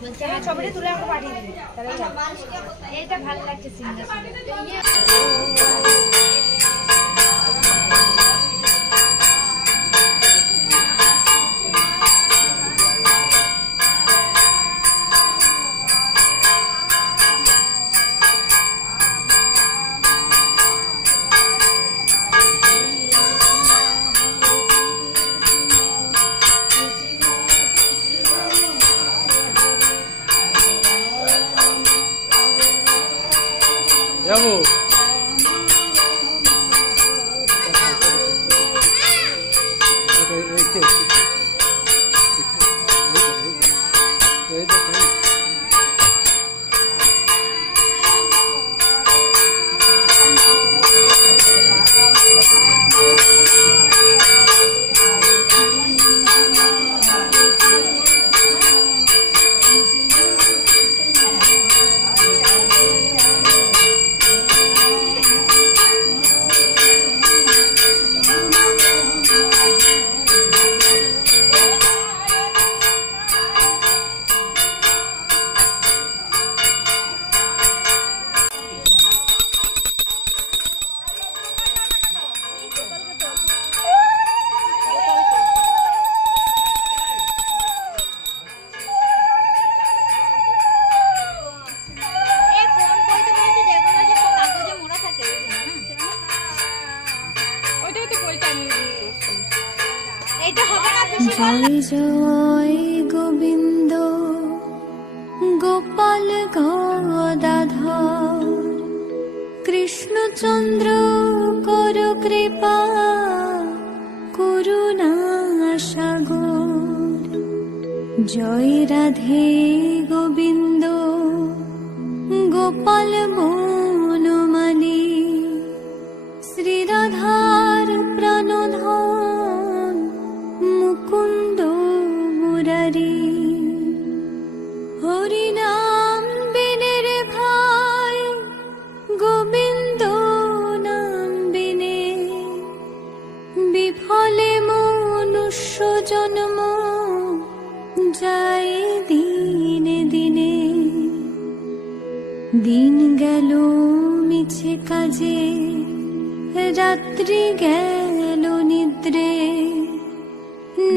বলছে ছবিটা তুলে আমাকে পাঠিয়ে দিবি তাহলে এইটা ভালো লাগছে সিনটা যাবো জয় জয় গোবিন্দ গোপাল গদাধর কৃষ্ণচন্দ্র কর কৃপা করুণা সাগর জয় রাধে গোবিন্দ গোপাল বনমালী শ্রীরাধার প্রাণধন মুকুন্দ মুরারি হরিনাম বিনে রে ভাই গোবিন্দ নাম বিনে বিফলে মনুষ্য জন্ম যায় দিনে দিনে দিন গেল মিছে কাজে রাত্রি গেল নিদ্রে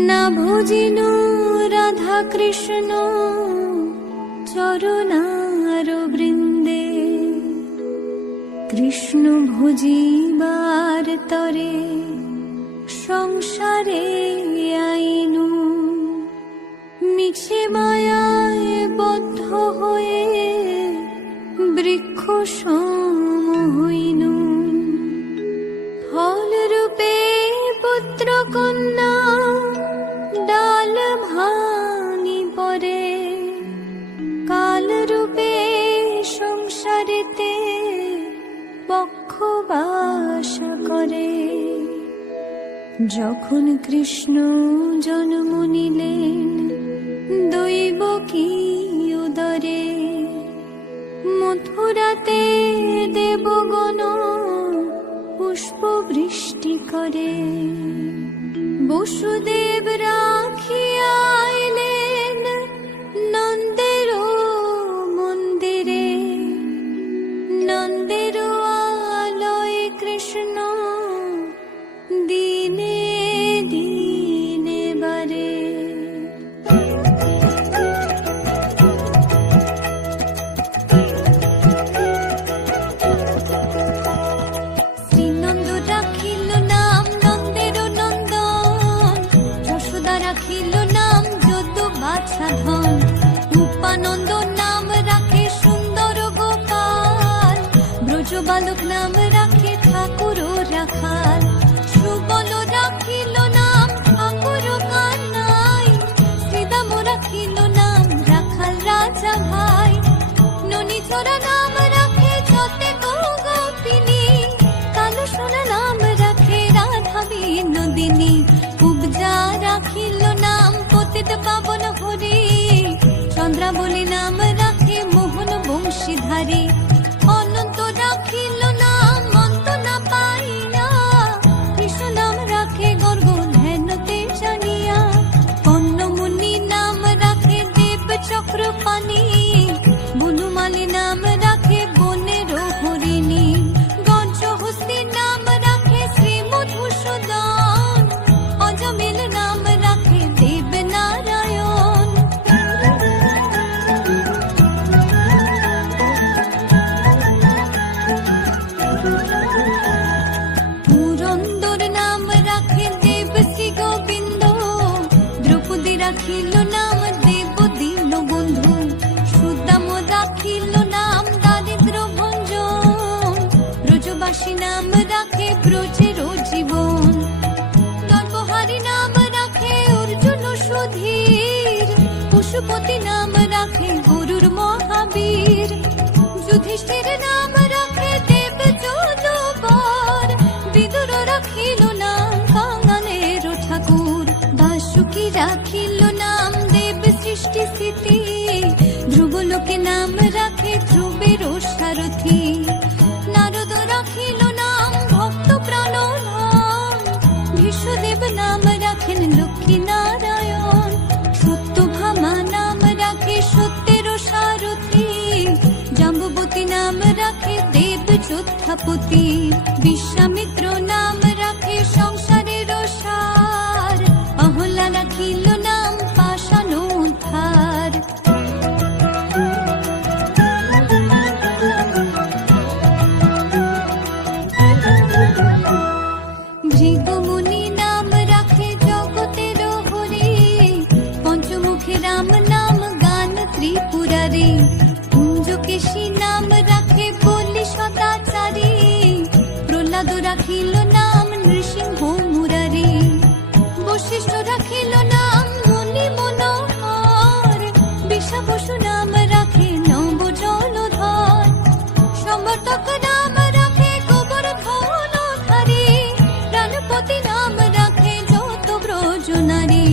না ভজিনু রাধা কৃষ্ণ চরণার বৃন্দে কৃষ্ণ ভজিবার তরে সংসারে আইনু মিছে মায়ায় বদ্ধ হয়ে বৃক্ষ সম হইনু ফল রূপে পুত্র কন্যা ডাল ভাঙি পরে কাল রূপে সংসারেতে বক্ষবাস করে যখন কৃষ্ণ জন্ম নিলেন দৈব কি উদরে মথুরাতে দেবগণ পুষ্প বৃষ্টি করে বসুদেব রাখিয়া আইলেন নন্দের মন্দিরে নন্দের আলয়ে কৃষ্ণ দিনে দিনে বারে উপানন্দ নাম রাখে সুন্দর গোপাল ব্রজ বালক নাম রাখে ঠাকুর রাখাল সুবল রাখিল নাম ঠাকুর কানাই শ্রীদাম রাখিল নাম রাখাল রাজা ভাই ননীচরা নাম রাখে যতে গোপিনী কালো সোনা নাম রাখে রাধা বিনোদিনী উপজা রাখিল নাম পতিত পাবন হরি চন্দ্রাবলী নাম রাখে মোহন বংশীধারী অনন্ত রাখিল নাম অন্ত না পাইয়া কৃষ্ণ নাম রাখে গর্গ ধ্যানতে জানিয়া কর্ণমুনি নাম রাখে দেব চক্র গরুপতি নাম রাখে গরুর মহাবীর, যুধিষ্ঠির নাম রাখে দেব যদুবর, বিদুর রাখিল নাম কাঙালের ঠাকুর, বাসুকি রাখিল নাম দেব সৃষ্টি স্থিতি, ধ্রুবলোকে নাম রাখে ধ্রুবের সারথি, নারদ রাখিল নাম ভক্ত প্রাণধন, বিশ্বদেব নাম রাখেন লক্ষ্মী নারায়ণ, সত্যভামা নাম রাখে সত্যের সারথি, জাম্বুবতী নাম রাখে দেব যোদ্ধাপতি, বিশ্বামিত্র নাম রাখে সংসারের সার, অহল্যা রাখিল নাম পাষাণ উদ্ধার। ভৃগুমুনি নাম রাখে জগতের হরি, পঞ্চমুখী রাম নাম গান ত্রিপুরারি, কুঞ্জকেশী নাম রাখে বলি সদাচারী, প্রহ্লাদ রাখিল নাম নৃসিংহ মুরারি, বশিষ্ঠ রাখিল নাম মুনি মনোহর, বিষাবসু নাম রাখে নব জলধর, সম্বর্ধক নাম রাখে গোবর্ধনধারী, প্রাণপতি নাম রাখে যত ব্রজ নারী,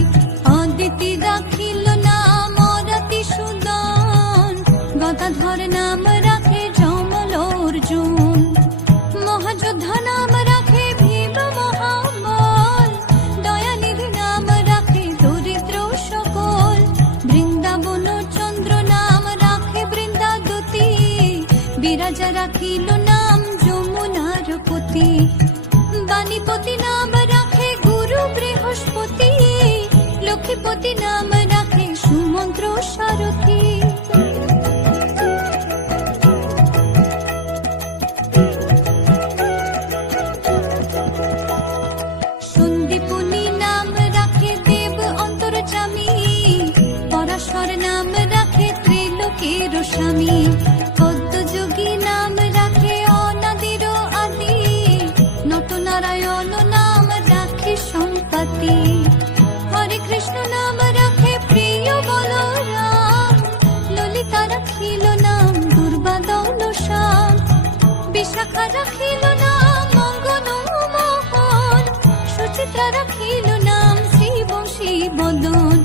অদিতি রাখিল নাম অরাতি সুদন, গদাধর নাম রাখে যমল অর্জুন, মহাযোদ্ধা নাম রাখে ভীম মহাবল, দয়ানিধি নাম রাখে দরিদ্র সকল, বৃন্দাবন চন্দ্র নাম রাখে বৃন্দাদতী, বিরাজা রাখিল নাম যমুনার পতি, বাণীপতি নাম রাখে গুরু বৃহস্পতি, লক্ষ্মীপতি নাম রাখে সুমন্ত্র সারথি। সন্দীপনী নাম রাখে দেব অন্তর্যামী, পরাশর নাম রাখে ত্রিলোকের স্বামী, পদ্মযোগী নাম রাখে অনাদির আদি, নটনারায়ণ নাম রাখে সম্পত্তি, হরে কৃষ্ণ নাম রাখে প্রিয় বলরাম, ললিতা রাখিল নাম দুর্বাদন শ্যাম, বিশাখা রাখিল নাম মঙ্গন মোহন, সুচিত্রা রাখিল নাম শ্রীবংশী বদন,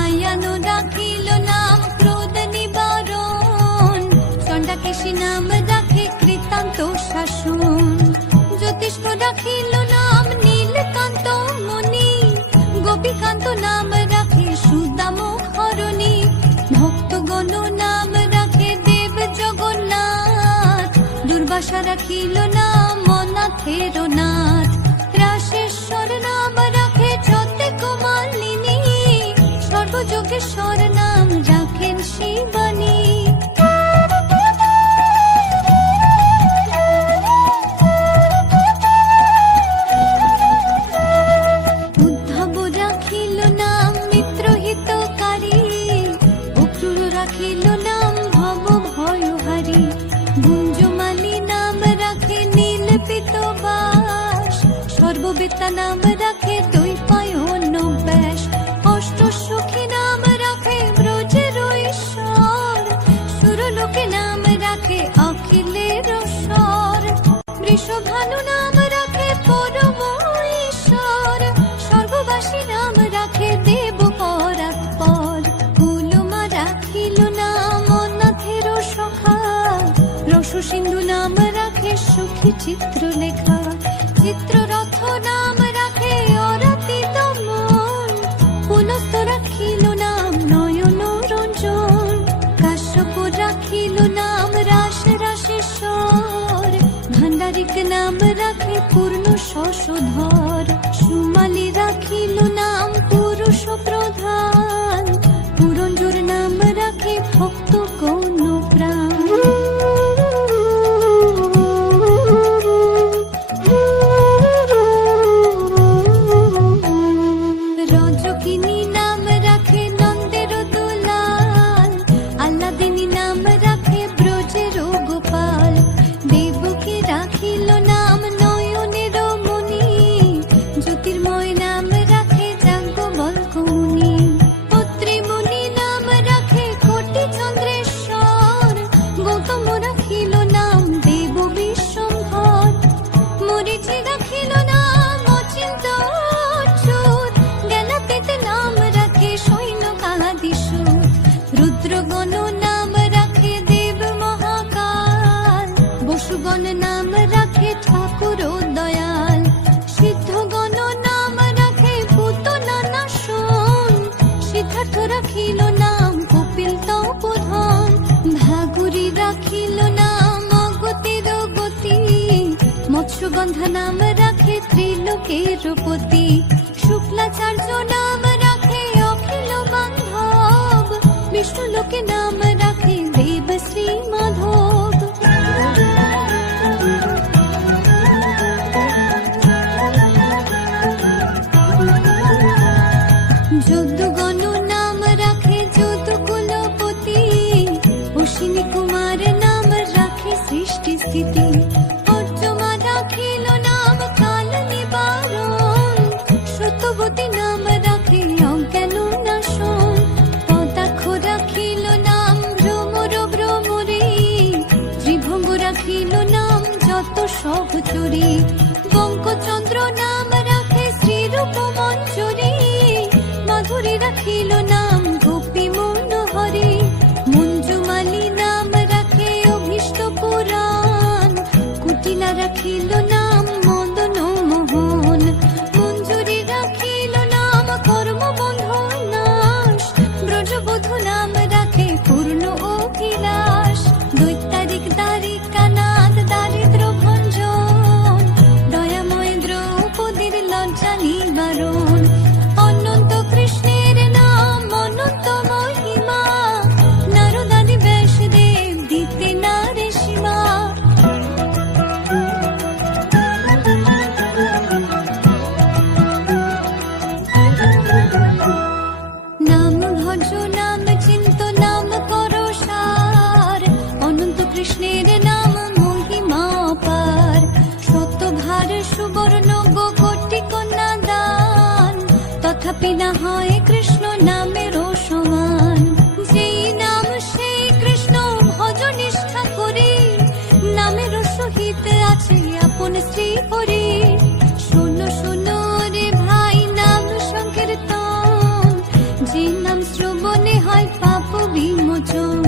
আয়ান রাখিল নাম ক্রোধ নিবারণ, চণ্ডাকেশী নাম রাখে কৃতান্ত শাসন, জ্যোতিষ্ক রাখিল নাম নীলকান্ত মুনি, গোপীকান্ত নাম রাখে সুদাম হরণী, ভক্তগণ নাম রাখে দেব জগন্নাথ, দুর্বাসা রাখিল নাম অনাথের নাথ, রাশেশ্বর নাম রাখে ছতে কুমালিনী, সর্বযোগেশ্বর নাম রাখেন শিবানী। উদ্ধব রাখিল নাম মিত্রহিতকারী, অক্রূর রাখিল নাম ভব ভয়হারী, গুঞ্জমালী নাম রাখে নীল পিতবাস, সর্ববেত্তা নাম রাখে দ্বৈপায়ন ব্যাস, অষ্ট সখী নাম রাখে ব্রজের ঈশ্বর, সুরলোকে নাম রাখে অখিলের স্বর, বৃষভানু নাম রাখে পরম ঈশ্বর, সর্ববাসী নাম রাখে দেব পরাৎপর, কুলমা রাখিল নাম অনাথের সখা, রস সিন্ধু নাম রাখে সুখী চিত্রলেখা, চিত্ররথ নাম রাখে অরাতি দমন, পুলস্ত রাখিল নাম নয়ন রঞ্জন, কাশ্যপ রাখিল নাম রাস রাশেশ্বর, ভান্ডারিক নাম রাখে পূর্ণ শশধর, সুমালী রাখিল নাম পুরুষ প্রধান, পুরঞ্জোর নাম রাখে ভক্ত গণ প্রাণ। রাখিল নাম কপিল তপোধন, ভাগুরি রাখিল নাম অগতির গতি, মৎস্যগন্ধা নাম রাখে ত্রিলোকের পতি, শুক্লাচার্য নাম রাখে অখিল বান্ধব, বিষ্ণু লোকে নাম রাখে দেব শ্রী মাধব। যদুগণ নাম রাখে যদুকুলপতি, অশ্বিনী কুমার নাম রাখে সৃষ্টি স্থিতি, অর্জমা রাখিল নাম কাল নিবারণ, শ্রুতবতী নাম রাখে অজ্ঞান নাশন, পদাক্ষ রাখিল নাম ভ্রমর ভ্রমরে, ত্রিভঙ্গ রাখিল নাম যত সহচরী, বঙ্কচন্দ্র নাম রাখে শ্রীরূপ মঞ্জরী, মাধুরী রাখিল নাম গোপী মনোহরে, মঞ্জুমালী নাম রাখে অভীষ্ট পুরাণ, কুটিলা রাখিল নাম মদন মোহন, মঞ্জুরি রাখিল নাম কর্মবন্ধ নাশ, ব্রজবধূ নাম রাখে পূর্ণ অভিলাষ, দৈত্যারিক দ্বারিকা নাথ দারিদ্র ভঞ্জন, দয়াময় দ্রৌপদীর লজ্জা নিবারণ, অনন্ত কৃষ্ণের নাম অনন্ত মহিমা, নারদাদি ব্যাসদেব দিতে নারে সীমা। নাম ভজ নাম চিন্ত নাম করো সার, অনন্ত কৃষ্ণের নাম মহিমা অপার, শতভার সুবর্ণ কোটি কন্যা দান, তথাপি না হয় কৃষ্ণ নামের সমান, যেই নাম সেই কৃষ্ণ ভজ নিষ্ঠা করে, নামের সহিত আছে আপন শ্রী হরি, শোনো শোনো রে ভাই নাম সংকীর্তন, যে নাম শ্রবণে হয় পাপ বিমোচন,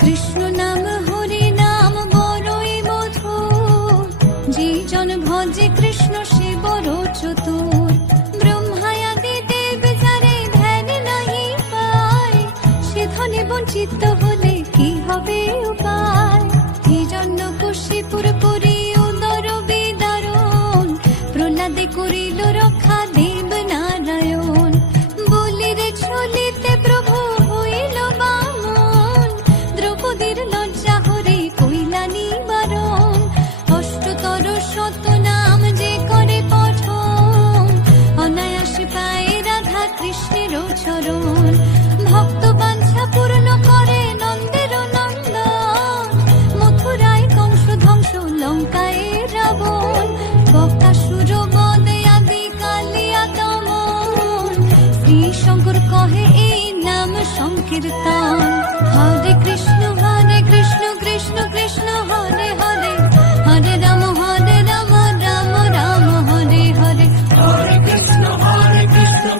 কৃষ্ণ নাম হরি নাম বড়ই মধুর, যে জন ভজে কৃষ্ণ সে বড় চতুর, ব্রহ্মায়াদি দেব যারে ধ্যান নাহি পায়, সে ধনে বঞ্চিত হলে কি হবে উপায়, হিরণ্যকশিপুর করি উদর বিদারণ, প্রহ্লাদে করিল রক্ষা দেব নারায়ণ, বলিরে চলিতে প্রভু হইল বামন, দ্রৌপদীর লজ্জা হরে কইলা নিবারণ, অষ্টতর শত নাম যে করে পঠন, অনায়াসে পায় রাধা কৃষ্ণের চরণ, ভক্ত বাঞ্ছা পূর্ণ করে নন্দের নন্দন, মথুরায় কংস ধ্বংস লঙ্কায় রাবণ, বকাসুর বদে আদি কালিয়া দমন, শ্রী শঙ্কর কহে এই নাম সংকীর্তন, হরে কৃষ্ণ কৃষ্ণ কৃষ্ণ হরে হরে, হরে রাম রাম রাম হরে হরে, হরে কৃষ্ণ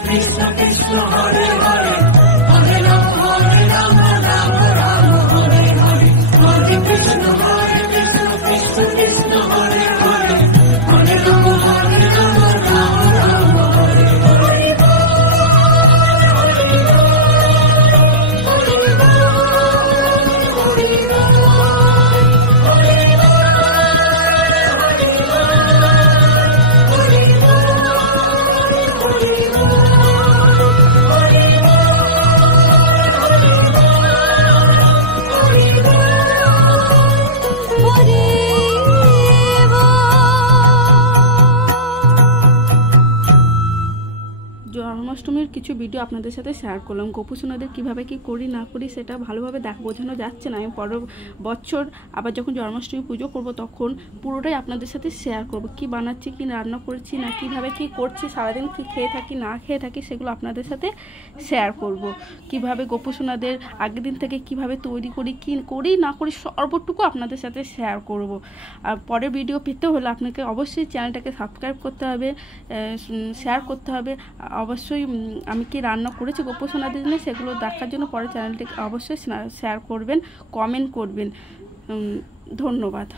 কৃষ্ণ কৃষ্ণ হরে হরে, হরে রাম রাম রাম হরে হরে, হরে কৃষ্ণ কৃষ্ণ কৃষ্ণ হরে হরে, হরে রাম রাম রাম হরে হরে। জন্মাষ্টমীর কিছু ভিডিও আপনাদের সাথে শেয়ার করলাম, গোপুসোনাদের কীভাবে কি করি না করি সেটা ভালোভাবে বোঝানো যাচ্ছে না, আমি পরের বছর আবার যখন জন্মাষ্টমী পুজো করব তখন পুরোটাই আপনাদের সাথে শেয়ার করব, কি বানাচ্ছি, কি রান্না করছি, না কীভাবে কি করছি, সারাদিন কী খেয়ে থাকি না খেয়ে থাকি সেগুলো আপনাদের সাথে শেয়ার করব, কিভাবে গোপুসোনাদের আগের দিন থেকে কিভাবে তৈরি করি, কি করি না করি সর্বটুকু আপনাদের সাথে শেয়ার করব। আর পরের ভিডিও পেতে হলে আপনাকে অবশ্যই চ্যানেলটাকে সাবস্ক্রাইব করতে হবে, শেয়ার করতে হবে, অবশ্যই আমি কি রান্না করেছি গোপুসোনাদের জন্য সেগুলো দেখার জন্য পরে চ্যানেলটিকে অবশ্যই শেয়ার করবেন, কমেন্ট করবেন। ধন্যবাদ।